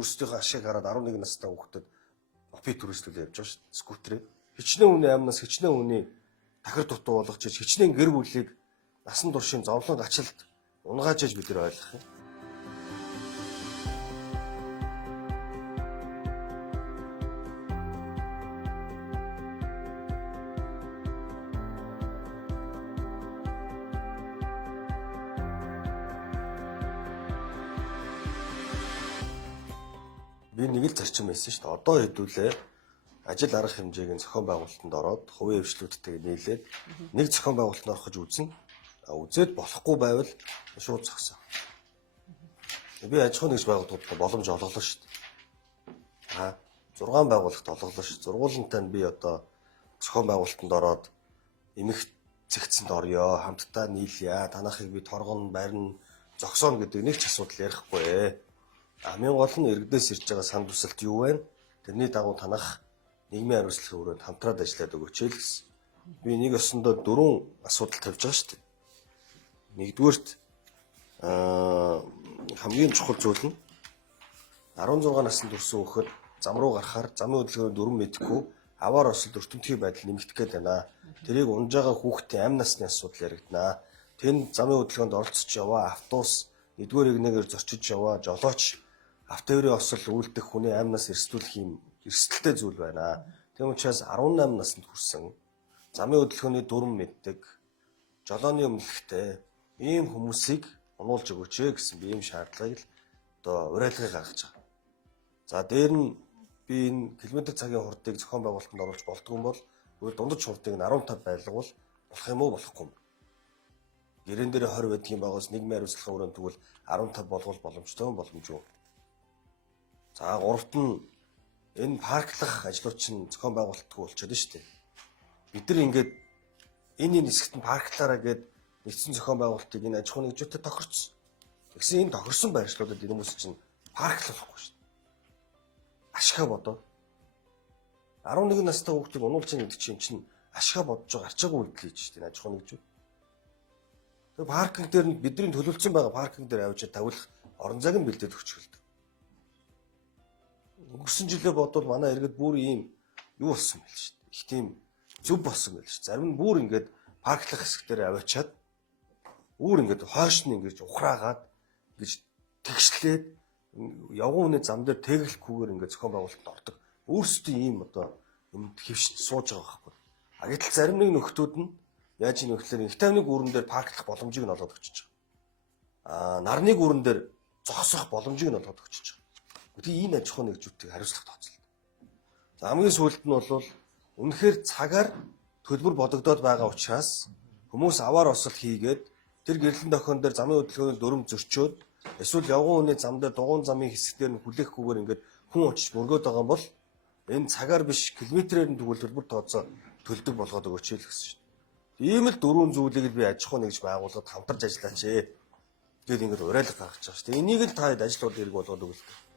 өөрсдийнхөө ашиг хараад 11 настай хүүхдэд мопед түрээслүүлээ явж байгаа шүү дээ. Скутерээ. Хичнээн хүний амнаас хичнээн хүний тахир дутуу болгож чиж хичнээн гэр бүлийг насан туршийн зовлон гачлалд унгаажж бид нар ойлгох юм. Би нэг л зарчим байсан шүү дээ. Одоо хэдүүлээ ажил арга хэмжээг нь зохион байгуулалтанд ороод хувийн хвшлүүдтэйг нийлээд нэг зохион байгуулалтанд орохж үзнэ. Үзээд болохгүй байвал шууд зогсоо. Би аж ахуйн нэгж байгууллагууд боломж олголоо шүү дээ. 6 байгууллагт олголоо шүү. Зургуулантай нь би одоо зохион байгуулалтанд ороод эмх цэгцэнд орё, хамтдаа нийлъя, танахыг би торгоно, барина, зогсооно гэдэг нэг ч асуудал ярихгүй. Хамгийн гол нь иргэдээс ирж байгаа санд тусалт юу вэ? Тэрний дагуу танах нийгмийн хариуцлагын хүрээнд хамтраад ажиллаад өгөөч л гэсэн. Би нэг ёсондоо 4 асуудал тавьж байгаа шүү дээ. Нэгдүгээрт хамгийн чухал зүйл нь 16 наснд хүрсэн хүүхэд зам руу гарахаар замын хөдөлгөөний дүрм мэдхгүй аваар осолд өртөмтгий байдал нэмэгдэх гээд байна. Тэрийг унж байгаа хүүхдийн амь насны асуудал яригдана. Тэнд замын хөдөлгөөнд оролцож яваа автобус нэгдүгээр игнэгээр зорчиж яваа жолооч автоэрийн осол үйлдэх хүний амь нас эрсдүүлэх юм эрсдэлтэй зүйл байна. Тийм учраас 18 наснд хүрсэн замын хөдөлгөөний дүрм мэддэг жолооны өмнөлттэй ийм хүмүүсийг онуулж өгөөч гэсэн би ийм шаардлагыг одоо уриалгыг гаргаж байгаа. За дээр нь би энэ километр цагийн хурдыг зохион байгуулалтанд оруулж болдгүй юм бол өөр дундаж хурдыг нь 15 байлгавал болох юм уу болохгүй юм. Гэрэн дээр 20 байдаг юм байгаас нийгмийн хариуцлагын хүрээнд тэгвэл 15 болгол боломжтой боломжгүй. За гуравт нь энэ парклах ажлууд чинь зохион байгуулалтгүй болчиход шүү дээ. Бид нар ингээд энэ хэсэгт нь парклаараа гээд нэгдсэн зохион байгуулалтыг энэ аж ахуйн нэгжүүдэд тохирсон. Тэгсэн энэ тохирсон байршлуудад энэ хүмүүс чинь парклахгүй шүү дээ. Ашгаа бодоо. 11 настай хүүхдийг унуулж байгаа гэдэг чинь ашгаа бодож байгаа арчаагүй үйлдэл хийж шүү дээ аж ахуйн нэгжүүд. Тэр паркинг дээр нь бидний төлөвлөсөн байгаа паркинг дээр авчиж тавилах орон зайг нь бэлдээд өгч хэлдэг. Өнгөрсөн жилээ бодвол манай иргэд бүр ийм юу болсон байл шүү дээ. Их тийм зөв болсон байл шүү. Зарим нь бүр ингээд парклах хэсгээр аваачаад бүр ингээд хойш нь ингэж ухраагаад ингэж тэгшлээд явган хүний зам дээр тэглэхгүйгээр ингээд зохион байгуулалтанд ордог. Өөрсдөө ийм одоо юмд хөвшөж сууж байгаа байхгүй. Гэтэл зарим нэг нөхдүүд нь яаж ийм нөхлөөр их тавны гүүрэн дээр парклах боломжийг нь олгоод өгч байгаа. Нарны гүүрэн дээр зогсох боломжийг нь олгоод өгч байгаа. Гэхдээ энэ аж ахуйн нэгжүүдийг хариуцлага тооцолдог. За хамгийн сүүлд нь бол үнэхээр цагаар төлбөр бодогдоод байгаа учраас хүмүүс аваар осол хийгээд тэр гэрлэн дохион дээр замын хөдөлгөөний дүрм зөрчөөд эсвэл явган хүний зам дээр дугуйн замын хэсгээр нь хүлээхгүйгээр ингээд хүн очиж мөргөөд байгаа юм бол энэ цагаар биш километрээр нь тэгвэл төлбөр тооцоо төлдөг болгоод өгөөч л гэсэн шүү дээ. Ийм л 4 зүйлийг би аж ахуй нэгж байгууллагад хамтарч ажиллаач. Тэгээд ингээд уриалга гаргаж байгаа шүү дээ. Энийг л та ажил бол хэрэг болгоод өгөх.